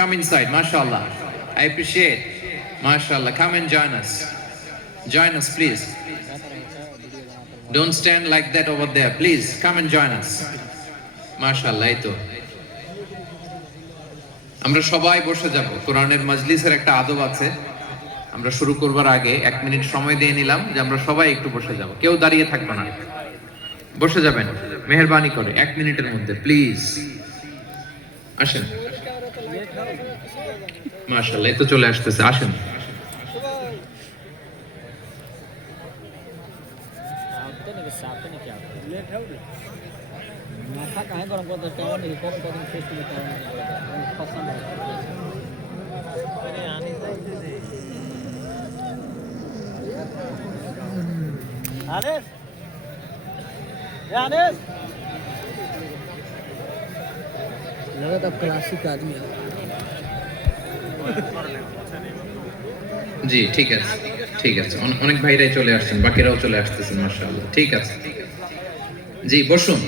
come inside. MashaAllah. I appreciate. MashaAllah. Come and join us. Join us, please. Don't stand like that over there. Please come and join us. MashaAllah. এই তো আমরা সবাই বসে যাব। কোরআনের মাজলিসের একটা আদব আছে। আমরা শুরু করবার আগে 1 মিনিট সময় দিয়ে নিলাম যে আমরা সবাই একটু বসে যাব। কেউ দাঁড়িয়ে থাকবে না। বসে যাবেন মেহেরবানি করে 1 মিনিটের মধ্যে প্লিজ। আসেন। মাশাআল্লাহ এই তো চলে আসতেছে। আসেন। क्लासिक आदमी জি ঠিক আছে ঠিক আছে অনেক ভাইরাই চলে আসছেন বাকিরাও চলে আসতেছেন মাশাআল্লাহ ঠিক আছে জি বসুন